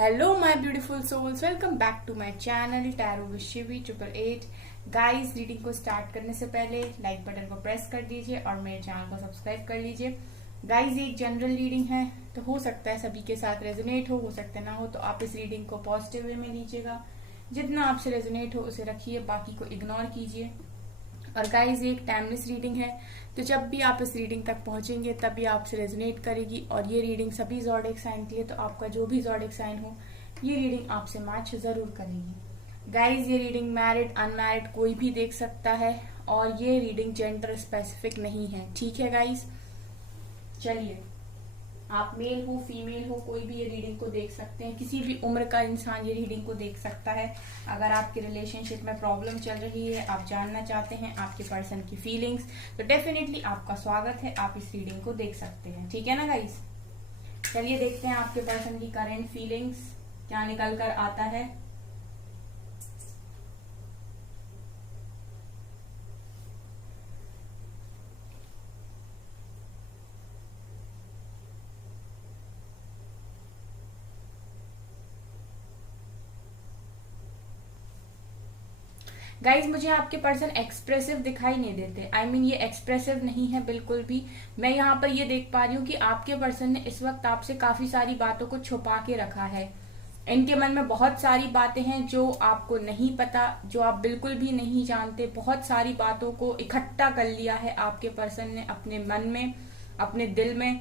Hello my beautiful souls, welcome back to my channel tarot with Shivi 888। Guys, reading को start करने से पहले like button को press कर दीजिए और मेरे चैनल को सब्सक्राइब कर लीजिए। गाइस, ये एक जनरल रीडिंग है, तो हो सकता है सभी के साथ रेजोनेट हो सकता है ना हो, तो आप इस रीडिंग को पॉजिटिव वे में लीजिएगा। जितना आपसे रेजोनेट हो उसे रखिए, बाकी को इग्नोर कीजिए। और गाइज, ये एक टाइमलेस रीडिंग है, तो जब भी आप इस रीडिंग तक पहुंचेंगे तभी आपसे रेजोनेट करेगी। और ये रीडिंग सभी ज़ोडिएक साइन के लिए, तो आपका जो भी ज़ोडिएक साइन हो ये रीडिंग आपसे मैच जरूर करेगी। गाइज, ये रीडिंग मैरिड अनमैरिड कोई भी देख सकता है और ये रीडिंग जेंडर स्पेसिफिक नहीं है। ठीक है गाइज, चलिए, आप मेल हो फीमेल हो कोई भी ये रीडिंग को देख सकते हैं। किसी भी उम्र का इंसान ये रीडिंग को देख सकता है। अगर आपकी रिलेशनशिप में प्रॉब्लम चल रही है, आप जानना चाहते हैं आपके पर्सन की फीलिंग्स, तो डेफिनेटली आपका स्वागत है, आप इस रीडिंग को देख सकते हैं। ठीक है ना गाइस, चलिए देखते हैं आपके पर्सन की करंट फीलिंग्स क्या निकल कर आता है। गाइज, मुझे आपके पर्सन एक्सप्रेसिव दिखाई नहीं देते। आई मीन ये एक्सप्रेसिव नहीं है बिल्कुल भी। मैं यहाँ पर ये देख पा रही हूँ कि आपके पर्सन ने इस वक्त आपसे काफी सारी बातों को छुपा के रखा है। इनके मन में बहुत सारी बातें हैं जो आपको नहीं पता, जो आप बिल्कुल भी नहीं जानते। बहुत सारी बातों को इकट्ठा कर लिया है आपके पर्सन ने अपने मन में, अपने दिल में,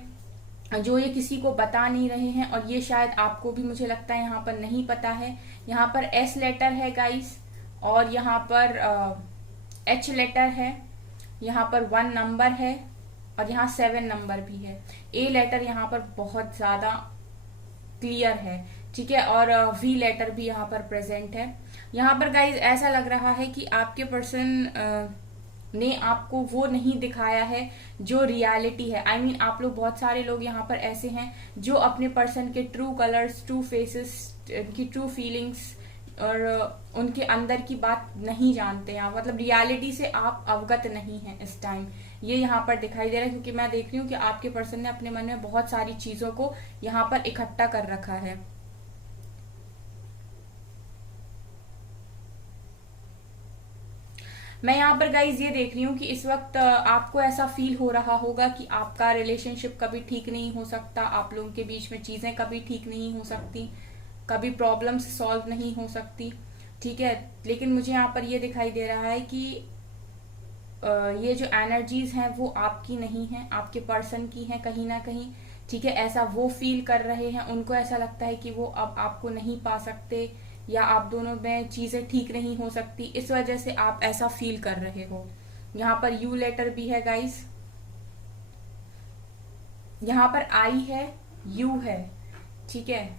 जो ये किसी को बता नहीं रहे हैं। और ये शायद आपको भी, मुझे लगता है, यहाँ पर नहीं पता है। यहाँ पर एस लेटर है गाइस, और यहाँ पर एच लेटर है, यहाँ पर 1 नंबर है और यहाँ 7 नंबर भी है। ए लेटर यहाँ पर बहुत ज्यादा क्लियर है, ठीक है, और वी लेटर भी यहाँ पर प्रेजेंट है। यहाँ पर गाइज ऐसा लग रहा है कि आपके पर्सन ने आपको वो नहीं दिखाया है जो रियलिटी है। आई मीन आप लोग, बहुत सारे लोग यहाँ पर ऐसे हैं जो अपने पर्सन के ट्रू कलर्स, ट्रू फेसेस, उनकी ट्रू फीलिंग्स और उनके अंदर की बात नहीं जानते हैं। मतलब रियलिटी से आप अवगत नहीं हैं इस टाइम, ये यहाँ पर दिखाई दे रहा है। क्योंकि मैं देख रही हूँ कि आपके पर्सन ने अपने मन में बहुत सारी चीजों को यहाँ पर इकट्ठा कर रखा है। मैं यहाँ पर गाइज ये देख रही हूँ कि इस वक्त आपको ऐसा फील हो रहा होगा कि आपका रिलेशनशिप कभी ठीक नहीं हो सकता, आप लोगों के बीच में चीजें कभी ठीक नहीं हो सकती, कभी प्रॉब्लम्स सॉल्व नहीं हो सकती। ठीक है, लेकिन मुझे यहाँ पर ये दिखाई दे रहा है कि ये जो एनर्जीज हैं वो आपकी नहीं है, आपके पर्सन की हैं कहीं ना कहीं। ठीक है, ऐसा वो फील कर रहे हैं, उनको ऐसा लगता है कि वो अब आपको नहीं पा सकते या आप दोनों में चीजें ठीक नहीं हो सकती, इस वजह से आप ऐसा फील कर रहे हो। यहाँ पर यू लेटर भी है गाइस, यहाँ पर आई है, यू है। ठीक है,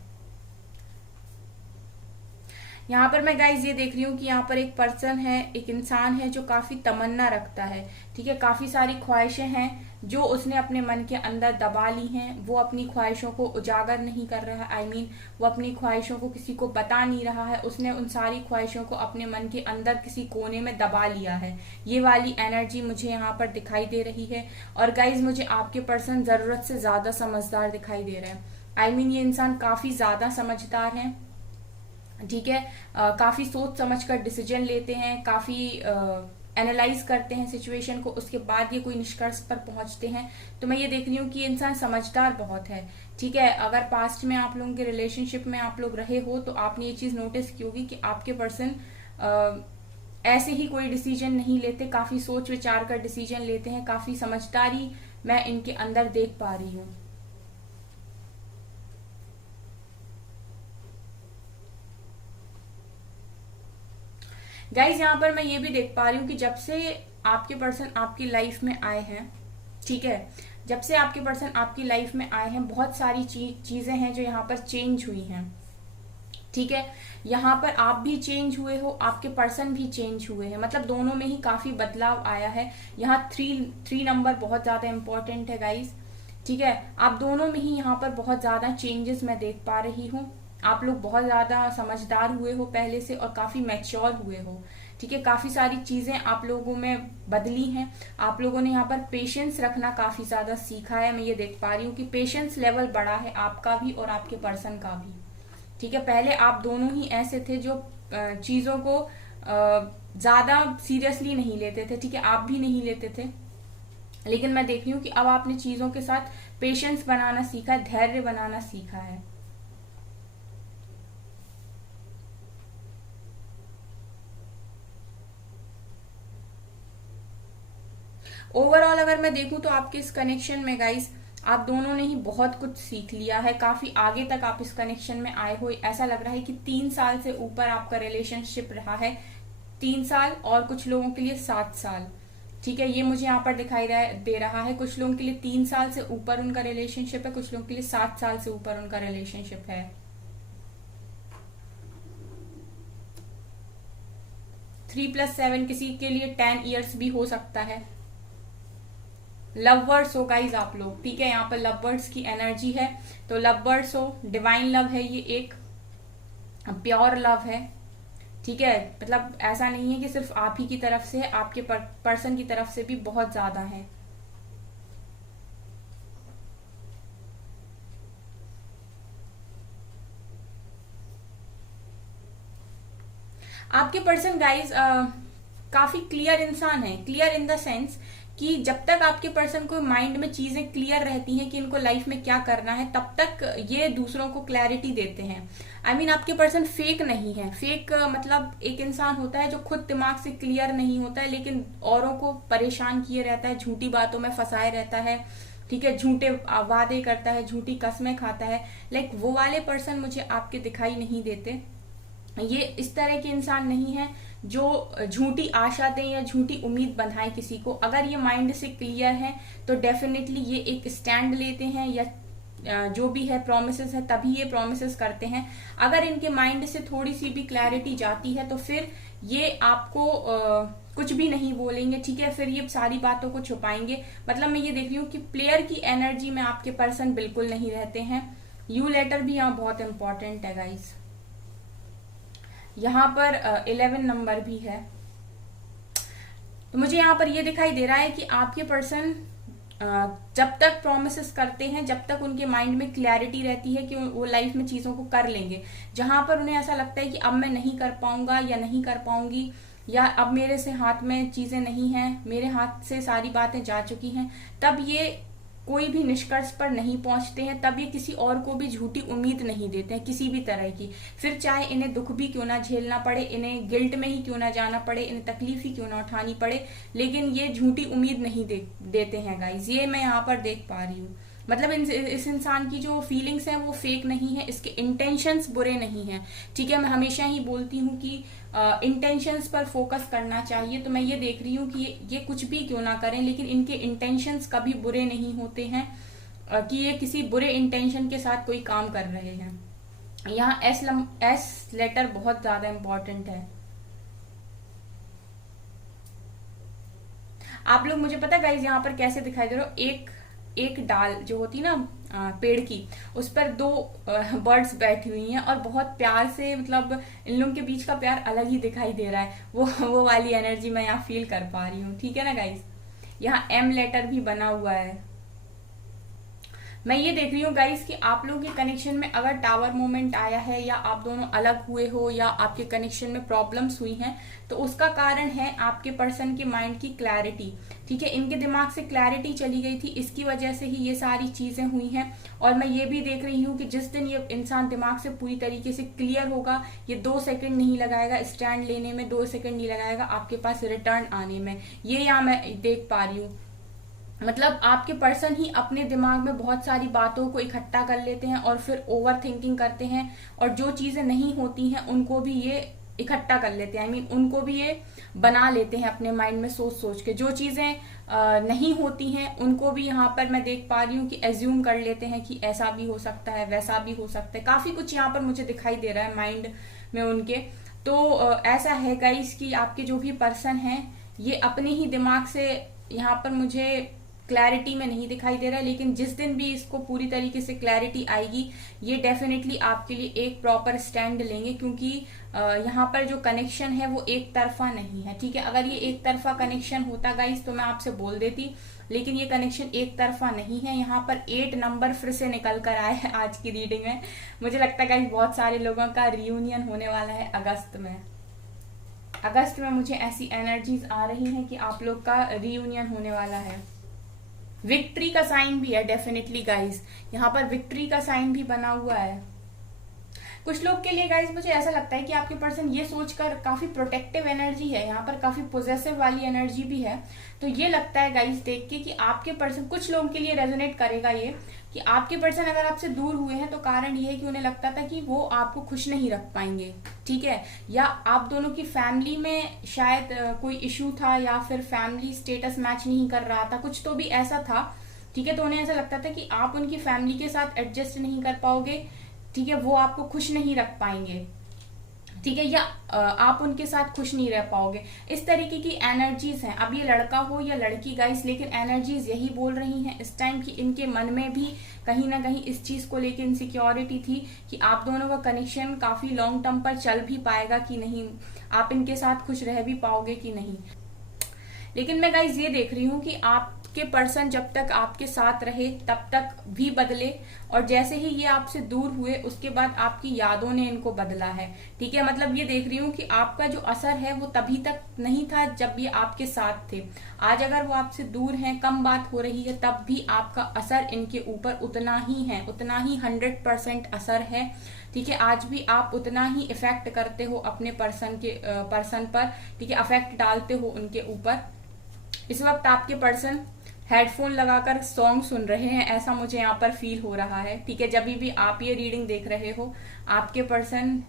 यहाँ पर मैं गाइज ये देख रही हूँ कि यहाँ पर एक पर्सन है, एक इंसान है जो काफी तमन्ना रखता है। ठीक है, काफी सारी ख्वाहिशें हैं जो उसने अपने मन के अंदर दबा ली हैं। वो अपनी ख्वाहिशों को उजागर नहीं कर रहा। आई मीन वो अपनी ख्वाहिशों को किसी को बता नहीं रहा है। उसने उन सारी ख्वाहिशों को अपने मन के अंदर किसी कोने में दबा लिया है। ये वाली एनर्जी मुझे यहाँ पर दिखाई दे रही है। और गाइज, मुझे आपके पर्सन जरूरत से ज्यादा समझदार दिखाई दे रहे हैं। आई मीन ये इंसान काफी ज्यादा समझदार है। ठीक है, काफी सोच समझ कर डिसीजन लेते हैं, काफी एनालाइज करते हैं सिचुएशन को, उसके बाद ये कोई निष्कर्ष पर पहुंचते हैं। तो मैं ये देख रही हूँ कि इंसान समझदार बहुत है। ठीक है, अगर पास्ट में आप लोगों के रिलेशनशिप में आप लोग रहे हो तो आपने ये चीज नोटिस की होगी कि आपके पर्सन ऐसे ही कोई डिसीजन नहीं लेते, काफी सोच विचार कर डिसीजन लेते हैं। काफी समझदारी मैं इनके अंदर देख पा रही हूँ। गाइज, यहाँ पर मैं ये भी देख पा रही हूँ कि जब से आपके पर्सन आपकी लाइफ में आए हैं, ठीक है, जब से आपके पर्सन आपकी लाइफ में आए हैं, बहुत सारी चीजें हैं जो यहाँ पर चेंज हुई हैं। ठीक है, यहाँ पर आप भी चेंज हुए हो, आपके पर्सन भी चेंज हुए हैं, मतलब दोनों में ही काफी बदलाव आया है। यहाँ 3 नंबर बहुत ज्यादा इंपॉर्टेंट है गाइज। ठीक है, आप दोनों में ही यहाँ पर बहुत ज्यादा चेंजेस मैं देख पा रही हूँ। आप लोग बहुत ज्यादा समझदार हुए हो पहले से और काफी मैच्योर हुए हो। ठीक है, काफी सारी चीजें आप लोगों में बदली हैं। आप लोगों ने यहाँ पर पेशेंस रखना काफी ज्यादा सीखा है। मैं ये देख पा रही हूँ कि पेशेंस लेवल बढ़ा है आपका भी और आपके पर्सन का भी। ठीक है, पहले आप दोनों ही ऐसे थे जो चीजों को ज्यादा सीरियसली नहीं लेते थे, ठीक है, आप भी नहीं लेते थे। लेकिन मैं देख रही हूँ कि अब आपने चीजों के साथ पेशेंस बनाना सीखा है, धैर्य बनाना सीखा है। ओवरऑल अगर मैं देखूं तो आपके इस कनेक्शन में गाइस आप दोनों ने ही बहुत कुछ सीख लिया है, काफी आगे तक आप इस कनेक्शन में आए हो। ऐसा लग रहा है कि 3 साल से ऊपर आपका रिलेशनशिप रहा है, 3 साल, और कुछ लोगों के लिए 7 साल, ठीक है, ये मुझे यहाँ पर दिखाई दे रहा है। कुछ लोगों के लिए 3 साल से ऊपर उनका रिलेशनशिप है, कुछ लोगों के लिए 7 साल से ऊपर उनका रिलेशनशिप है। 3+7 किसी के लिए 10 ईयर्स भी हो सकता है। लवर्स हो गाइज आप लोग, ठीक है, यहाँ पर लवर्स की एनर्जी है, तो लवर्स हो, डिवाइन लव है, ये एक प्योर लव है, ठीक है, मतलब ऐसा नहीं है कि सिर्फ आप ही की तरफ से है, आपके पर्सन की तरफ से भी बहुत ज्यादा है। आपके पर्सन गाइज काफी क्लियर इंसान है, क्लियर इन द सेंस कि जब तक आपके पर्सन को माइंड में चीजें क्लियर रहती हैं कि इनको लाइफ में क्या करना है, तब तक ये दूसरों को क्लैरिटी देते हैं। आई मीन आपके पर्सन फेक नहीं है। फेक मतलब एक इंसान होता है जो खुद दिमाग से क्लियर नहीं होता है लेकिन औरों को परेशान किए रहता है, झूठी बातों में फंसाए रहता है, ठीक है, झूठे वादे करता है, झूठी कस्में खाता है। लाइक वो वाले पर्सन मुझे आपके दिखाई नहीं देते। ये इस तरह के इंसान नहीं है जो झूठी आशा दें या झूठी उम्मीद बंधाएं किसी को। अगर ये माइंड से क्लियर है तो डेफिनेटली ये एक स्टैंड लेते हैं या जो भी है प्रोमिसेस है तभी ये प्रोमिसेस करते हैं। अगर इनके माइंड से थोड़ी सी भी क्लैरिटी जाती है तो फिर ये आपको कुछ भी नहीं बोलेंगे, ठीक है, फिर ये सारी बातों को छुपाएंगे। मतलब मैं ये देख रही हूँ कि प्लेयर की एनर्जी में आपके पर्सन बिल्कुल नहीं रहते हैं। यू लेटर भी यहाँ बहुत इंपॉर्टेंट है गाइस। यहाँ पर 11 नंबर भी है। तो मुझे यहाँ पर ये दिखाई दे रहा है कि आपके पर्सन जब तक प्रोमिसेस करते हैं, जब तक उनके माइंड में क्लैरिटी रहती है कि वो लाइफ में चीजों को कर लेंगे, जहां पर उन्हें ऐसा लगता है कि अब मैं नहीं कर पाऊंगा या नहीं कर पाऊंगी या अब मेरे से हाथ में चीजें नहीं हैं, मेरे हाथ से सारी बातें जा चुकी हैं, तब ये कोई भी निष्कर्ष पर नहीं पहुंचते हैं, तब ये किसी और को भी झूठी उम्मीद नहीं देते हैं किसी भी तरह की। फिर चाहे इन्हें दुख भी क्यों ना झेलना पड़े, इन्हें गिल्ट में ही क्यों ना जाना पड़े, इन्हें तकलीफ ही क्यों ना उठानी पड़े, लेकिन ये झूठी उम्मीद नहीं देते हैं गाइज। ये मैं यहाँ पर देख पा रही हूँ। मतलब इस इंसान की जो फीलिंग्स हैं वो फेक नहीं है, इसके इंटेंशंस बुरे नहीं हैं, ठीक है। मैं हमेशा ही बोलती हूँ कि इंटेंशंस पर फोकस करना चाहिए। तो मैं ये देख रही हूँ कि ये कुछ भी क्यों ना करें लेकिन इनके इंटेंशंस कभी बुरे नहीं होते हैं, कि ये किसी बुरे इंटेंशन के साथ कोई काम कर रहे हैं। यहाँ एस लेटर बहुत ज्यादा इंपॉर्टेंट है। आप लोग मुझे पता गाइज यहाँ पर कैसे दिखाई दे रहे हो, एक डाल जो होती ना पेड़ की, उस पर 2 बर्ड्स बैठी हुई हैं और बहुत प्यार से, मतलब इन लोगों के बीच का प्यार अलग ही दिखाई दे रहा है। वो वाली एनर्जी मैं यहाँ फील कर पा रही हूँ, ठीक है ना गाइज। यहाँ एम लेटर भी बना हुआ है। मैं ये देख रही हूँ गाइस कि आप लोगों के कनेक्शन में अगर टावर मोमेंट आया है या आप दोनों अलग हुए हो या आपके कनेक्शन में प्रॉब्लम्स हुई हैं, तो उसका कारण है आपके पर्सन के माइंड की क्लैरिटी, ठीक है। इनके दिमाग से क्लैरिटी चली गई थी, इसकी वजह से ही ये सारी चीजें हुई हैं। और मैं ये भी देख रही हूँ कि जिस दिन ये इंसान दिमाग से पूरी तरीके से क्लियर होगा, ये 2 सेकंड नहीं लगाएगा स्टैंड लेने में, 2 सेकंड नहीं लगाएगा आपके पास रिटर्न आने में। ये यहाँ मैं देख पा रही हूँ। मतलब आपके पर्सन ही अपने दिमाग में बहुत सारी बातों को इकट्ठा कर लेते हैं और फिर ओवर थिंकिंग करते हैं, और जो चीजें नहीं होती हैं उनको भी ये इकट्ठा कर लेते हैं। आई मीन उनको भी ये बना लेते हैं अपने माइंड में सोच सोच के। जो चीजें नहीं होती हैं उनको भी यहाँ पर मैं देख पा रही हूँ कि एज्यूम कर लेते हैं कि ऐसा भी हो सकता है, वैसा भी हो सकता है। काफी कुछ यहाँ पर मुझे दिखाई दे रहा है माइंड में उनके। तो ऐसा है गाइस कि आपके जो भी पर्सन हैं ये अपने ही दिमाग से यहाँ पर मुझे क्लैरिटी में नहीं दिखाई दे रहा है, लेकिन जिस दिन भी इसको पूरी तरीके से क्लैरिटी आएगी ये डेफिनेटली आपके लिए एक प्रॉपर स्टैंड लेंगे, क्योंकि यहाँ पर जो कनेक्शन है वो एक तरफा नहीं है। ठीक है, अगर ये एक तरफा कनेक्शन होता गाइस तो मैं आपसे बोल देती, लेकिन ये कनेक्शन एक तरफा नहीं है। यहाँ पर 8 नंबर फिर से निकल कर आए हैं आज की रीडिंग में। मुझे लगता है गाइस बहुत सारे लोगों का रियूनियन होने वाला है अगस्त में। अगस्त में मुझे ऐसी एनर्जीज आ रही हैं कि आप लोग का रियूनियन होने वाला है। विक्ट्री का साइन भी है डेफिनेटली गाइस, यहाँ पर विक्ट्री का साइन भी बना हुआ है। कुछ लोग के लिए गाइस मुझे ऐसा लगता है कि आपके पर्सन ये सोचकर काफी प्रोटेक्टिव एनर्जी है, यहाँ पर काफी पोजेसिव वाली एनर्जी भी है। तो ये लगता है गाइस देख के कि आपके पर्सन, कुछ लोगों के लिए रेजोनेट करेगा ये कि आपके पर्सन अगर आपसे दूर हुए हैं तो कारण ये है कि उन्हें लगता था कि वो आपको खुश नहीं रख पाएंगे। ठीक है, या आप दोनों की फैमिली में शायद कोई इशू था, या फिर फैमिली स्टेटस मैच नहीं कर रहा था, कुछ तो भी ऐसा था। ठीक है, तो उन्हें ऐसा लगता था कि आप उनकी फैमिली के साथ एडजस्ट नहीं कर पाओगे। ठीक है, वो आपको खुश नहीं रख पाएंगे। ठीक है, या आप उनके साथ खुश नहीं रह पाओगे। इस तरीके की एनर्जीज हैं। अब ये लड़का हो या लड़की गाइस, लेकिन एनर्जीज यही बोल रही हैं इस टाइम कि इनके मन में भी कहीं ना कहीं इस चीज को लेकर इनसिक्योरिटी थी कि आप दोनों का कनेक्शन काफी लॉन्ग टर्म पर चल भी पाएगा कि नहीं, आप इनके साथ खुश रह भी पाओगे कि नहीं। लेकिन मैं गाइस ये देख रही हूँ कि आपके पर्सन जब तक आपके साथ रहे तब तक भी बदले, और जैसे ही ये आपसे दूर हुए उसके बाद आपकी यादों ने इनको बदला है। ठीक है, मतलब ये देख रही हूँ कि आपका जो असर है वो तभी तक नहीं था जब ये आपके साथ थे। आज अगर वो आपसे दूर हैं, कम बात हो रही है, तब भी आपका असर इनके ऊपर उतना ही है, उतना ही 100% असर है। ठीक है, आज भी आप उतना ही इफेक्ट करते हो अपने पर्सन पर। ठीक है, अफेक्ट डालते हो उनके ऊपर। इस वक्त आपके पर्सन हेडफोन लगाकर सॉन्ग सुन रहे हैं, ऐसा मुझे यहाँ पर फील हो रहा है। ठीक है, जब भी आप ये रीडिंग देख रहे हो आपके पर्सन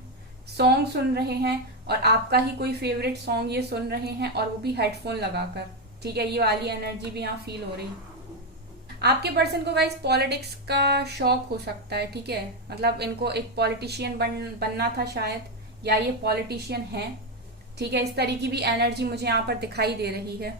सॉन्ग सुन रहे हैं, और आपका ही कोई फेवरेट सॉन्ग ये सुन रहे हैं, और वो भी हेडफोन लगाकर। ठीक है, ये वाली एनर्जी भी यहाँ फील हो रही। आपके पर्सन को गाइस पॉलिटिक्स का शौक हो सकता है। ठीक है, मतलब इनको एक पॉलिटिशियन बनना था शायद, या ये पॉलिटिशियन है। ठीक है, इस तरह की भी एनर्जी मुझे यहाँ पर दिखाई दे रही है।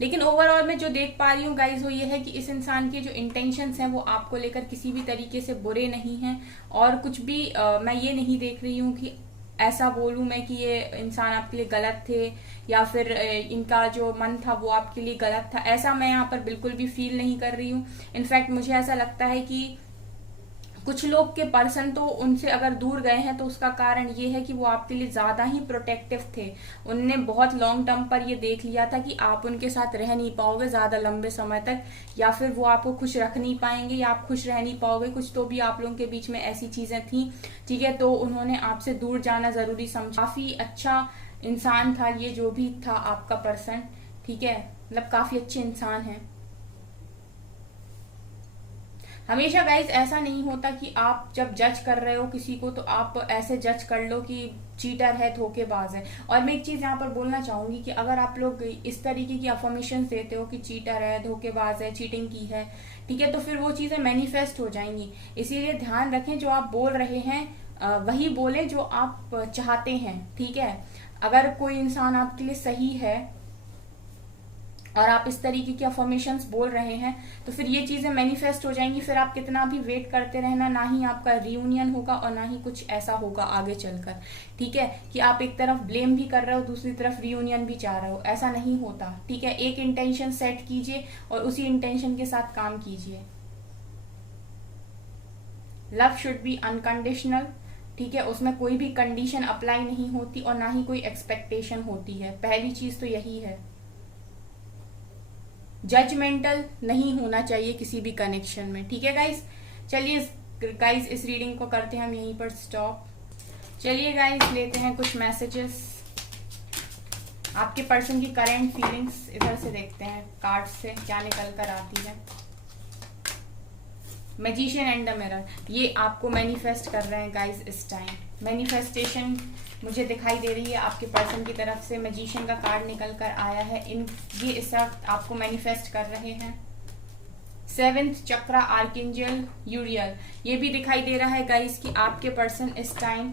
लेकिन ओवरऑल मैं जो देख पा रही हूँ गाइज वो ये है कि इस इंसान के जो इंटेंशंस हैं वो आपको लेकर किसी भी तरीके से बुरे नहीं हैं, और कुछ भी मैं ये नहीं देख रही हूँ कि ऐसा बोलूं मैं कि ये इंसान आपके लिए गलत थे, या फिर इनका जो मन था वो आपके लिए गलत था। ऐसा मैं यहाँ पर बिल्कुल भी फील नहीं कर रही हूँ। इनफैक्ट मुझे ऐसा लगता है कि कुछ लोग के पर्सन तो उनसे अगर दूर गए हैं तो उसका कारण ये है कि वो आपके लिए ज्यादा ही प्रोटेक्टिव थे। उनने बहुत लॉन्ग टर्म पर ये देख लिया था कि आप उनके साथ रह नहीं पाओगे ज्यादा लंबे समय तक, या फिर वो आपको खुश रख नहीं पाएंगे, या आप खुश रह नहीं पाओगे। कुछ तो भी आप लोगों के बीच में ऐसी चीजें थी। ठीक है, तो उन्होंने आपसे दूर जाना जरूरी समझा। काफी अच्छा इंसान था ये जो भी था आपका पर्सन। ठीक है, मतलब काफी अच्छे इंसान है। हमेशा गाइज ऐसा नहीं होता कि आप जब जज कर रहे हो किसी को तो आप ऐसे जज कर लो कि चीटर है, धोखेबाज है। और मैं एक चीज यहाँ पर बोलना चाहूंगी कि अगर आप लोग इस तरीके की अफर्मेशन देते हो कि चीटर है, धोखेबाज है, चीटिंग की है, ठीक है, तो फिर वो चीजें मैनिफेस्ट हो जाएंगी। इसीलिए ध्यान रखें जो आप बोल रहे हैं वही बोले जो आप चाहते हैं। ठीक है, अगर कोई इंसान आपके लिए सही है और आप इस तरीके की अफर्मेशंस बोल रहे हैं तो फिर ये चीजें मैनिफेस्ट हो जाएंगी। फिर आप कितना भी वेट करते रहना, ना ही आपका रियूनियन होगा और ना ही कुछ ऐसा होगा आगे चलकर। ठीक है, कि आप एक तरफ ब्लेम भी कर रहे हो, दूसरी तरफ रियूनियन भी चाह रहे हो, ऐसा नहीं होता। ठीक है, एक इंटेंशन सेट कीजिए और उसी इंटेंशन के साथ काम कीजिए। Love should be unconditional. ठीक है, उसमें कोई भी कंडीशन अप्लाई नहीं होती और ना ही कोई एक्सपेक्टेशन होती है। पहली चीज तो यही है। जजमेंटल नहीं होना चाहिए किसी भी कनेक्शन में। ठीक है गाइस, चलिए गाइस इस रीडिंग को करते हैं हम यहीं पर स्टॉप। चलिए गाइस लेते हैं कुछ मैसेजेस। आपके पर्सन की करंट फीलिंग्स इधर से देखते हैं कार्ड से क्या निकल कर आती है। मैजिशियन एंड द मिरर, ये आपको मैनिफेस्ट कर रहे हैं गाइस इस टाइम। मैनिफेस्टेशन मुझे दिखाई दे रही है आपके पर्सन की तरफ से। मैजिशियन का कार्ड निकल कर आया है। ये इस वक्त आपको मैनिफेस्ट कर रहे हैं। 7th चक्रा आर्कएंजल यूरियल, ये भी दिखाई दे रहा है गाइस कि आपके पर्सन इस टाइम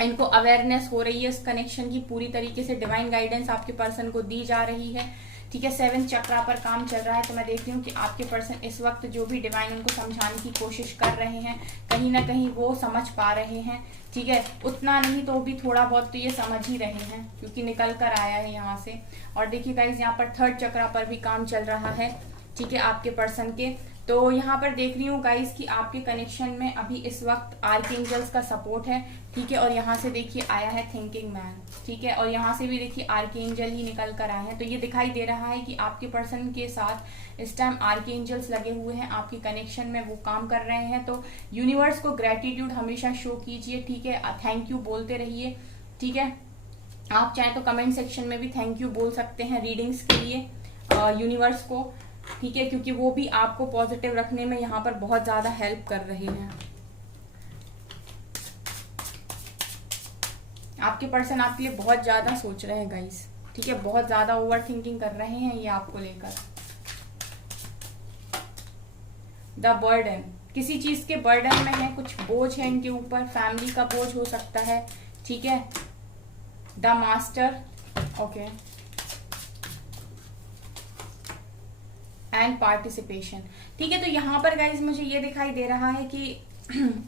इनको अवेयरनेस हो रही है इस कनेक्शन की, पूरी तरीके से डिवाइन गाइडेंस आपके पर्सन को दी जा रही है ठीक है, 7 चक्रा पर काम चल रहा है। तो मैं देख रही हूँ कि आपके पर्सन इस वक्त जो भी डिवाइन उनको समझाने की कोशिश कर रहे हैं, कहीं ना कहीं वो समझ पा रहे हैं। ठीक है, उतना नहीं तो भी थोड़ा बहुत तो ये समझ ही रहे हैं, क्योंकि निकल कर आया है यहाँ से। और देखिए गाइज, यहाँ पर 3rd चक्रा पर भी काम चल रहा है। ठीक है, आपके पर्सन के। तो यहाँ पर देख रही हूँ गाइस कि आपके कनेक्शन में अभी इस वक्त आर्कएंजल्स का सपोर्ट है। ठीक है, और यहाँ से देखिए आया है थिंकिंग मैन। ठीक है, और यहाँ से भी देखिए आर्कएंजल ही निकल कर आए हैं। तो ये दिखाई दे रहा है कि आपके पर्सन के साथ इस टाइम आर्कएंजल्स लगे हुए हैं, आपके कनेक्शन में वो काम कर रहे हैं। तो यूनिवर्स को ग्रेटिट्यूड हमेशा शो कीजिए। ठीक है, थैंक यू बोलते रहिए। ठीक है, आप चाहे तो कमेंट सेक्शन में भी थैंक यू बोल सकते हैं रीडिंग्स के लिए यूनिवर्स को। ठीक है, क्योंकि वो भी आपको पॉजिटिव रखने में यहाँ पर बहुत ज्यादा हेल्प कर रहे हैं। आपके पर्सन आपके लिए बहुत ज्यादा सोच रहे हैं गाइस। ठीक है, बहुत ज्यादा ओवर थिंकिंग कर रहे हैं ये आपको लेकर। द बर्डन, किसी चीज के बर्डन में है, कुछ बोझ है इनके ऊपर, फैमिली का बोझ हो सकता है। ठीक है, the master, okay, and participation. ठीक है, तो यहाँ पर गाइज मुझे ये दिखाई दे रहा है कि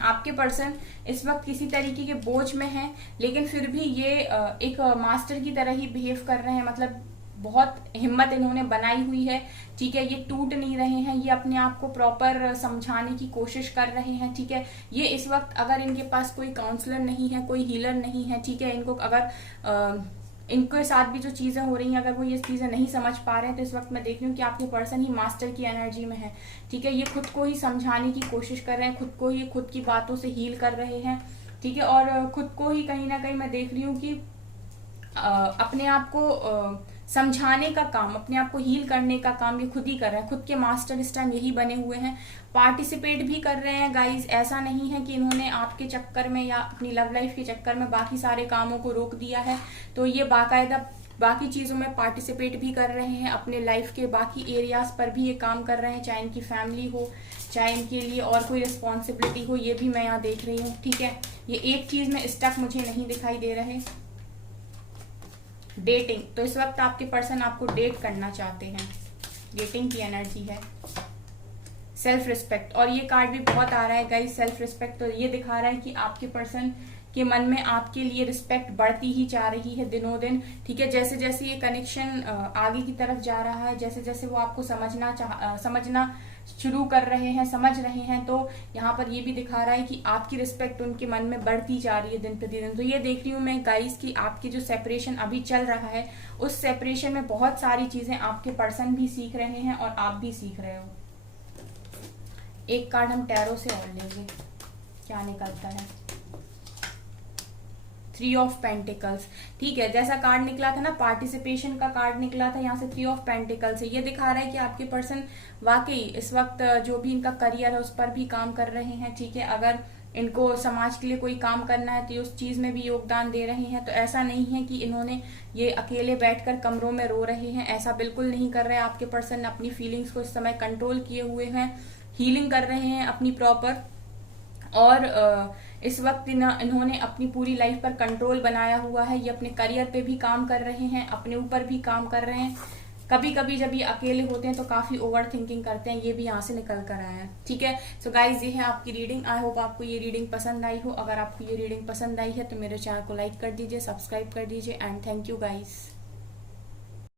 आपके पर्सन इस वक्त किसी तरीके के बोझ में है, लेकिन फिर भी ये एक मास्टर की तरह ही बिहेव कर रहे हैं। मतलब बहुत हिम्मत इन्होंने बनाई हुई है। ठीक है, ये टूट नहीं रहे हैं, ये अपने आप को प्रॉपर समझाने की कोशिश कर रहे हैं। ठीक है, ये इस वक्त अगर इनके पास कोई काउंसलर नहीं है, कोई हीलर नहीं है, ठीक है, इनको अगर इनके साथ भी जो चीजें हो रही हैं, अगर वो ये चीजें नहीं समझ पा रहे हैं, तो इस वक्त मैं देख रही हूँ कि आपके पर्सन ही मास्टर की एनर्जी में है। ठीक है, ये खुद को ही समझाने की कोशिश कर रहे हैं, खुद को ही खुद की बातों से हील कर रहे हैं। ठीक है, और खुद को ही कहीं ना कहीं मैं देख रही हूँ कि अपने आप को समझाने का काम, अपने आप को हील करने का काम ये खुद ही कर रहे हैं। खुद के मास्टर इस टाइम यही बने हुए हैं। पार्टिसिपेट भी कर रहे हैं गाइस। ऐसा नहीं है कि इन्होंने आपके चक्कर में या अपनी लव लाइफ के चक्कर में बाकी सारे कामों को रोक दिया है। तो ये बाकायदा बाकी चीजों में पार्टिसिपेट भी कर रहे हैं, अपने लाइफ के बाकी एरियाज पर भी ये काम कर रहे हैं, चाहे इनकी फैमिली हो, चाहे इनके लिए और कोई रिस्पॉन्सिबिलिटी हो, ये भी मैं यहाँ देख रही हूँ। ठीक है, ये एक चीज में स्टक मुझे नहीं दिखाई दे रहे। डेटिंग, तो इस वक्त आपके पर्सन आपको डेट करना चाहते हैं, डेटिंग की एनर्जी है। सेल्फ रिस्पेक्ट, और ये कार्ड भी बहुत आ रहा है गाइस, सेल्फ रिस्पेक्ट। तो ये दिखा रहा है कि आपके पर्सन के मन में आपके लिए रिस्पेक्ट बढ़ती ही जा रही है दिनों दिन। ठीक है, जैसे जैसे ये कनेक्शन आगे की तरफ जा रहा है, जैसे जैसे वो आपको समझना शुरू कर रहे हैं, समझ रहे हैं, तो यहाँ पर ये भी दिखा रहा है कि आपकी रिस्पेक्ट उनके मन में बढ़ती जा रही है दिन प्रतिदिन। तो ये देख रही हूँ मैं गाइस कि आपकी जो सेपरेशन अभी चल रहा है, उस सेपरेशन में बहुत सारी चीजें आपके पर्सन भी सीख रहे हैं और आप भी सीख रहे हो। एक कार्ड हम टैरो से और लेंगे, क्या निकलता है। 3 ऑफ पेंटिकल्स। ठीक है, जैसा कार्ड निकला था ना, पार्टिसिपेशन का कार्ड निकला था, यहाँ से 3 ऑफ पेंटिकल्स है। ये दिखा रहा है कि आपके पर्सन वाकई इस वक्त जो भी इनका करियर है उस पर भी काम कर रहे हैं। ठीक है, अगर इनको समाज के लिए कोई काम करना है तो ये उस चीज में भी योगदान दे रहे हैं। तो ऐसा नहीं है कि इन्होंने ये अकेले बैठकर कमरों में रो रहे हैं, ऐसा बिल्कुल नहीं कर रहे हैं। आपके पर्सन अपनी फीलिंग्स को इस समय कंट्रोल किए हुए हैं, हीलिंग कर रहे हैं अपनी प्रॉपर। और इस वक्त इन्होंने अपनी पूरी लाइफ पर कंट्रोल बनाया हुआ है। ये अपने करियर पे भी काम कर रहे हैं, अपने ऊपर भी काम कर रहे हैं। कभी कभी जब ये अकेले होते हैं तो काफी ओवर थिंकिंग करते हैं, ये भी यहाँ से निकल कर आया है। ठीक है, सो गाइज ये है आपकी रीडिंग। आई होप आपको ये रीडिंग पसंद आई हो। अगर आपको ये रीडिंग पसंद आई है तो मेरे चैनल को लाइक कर दीजिए, सब्सक्राइब कर दीजिए, एंड थैंक यू गाइज।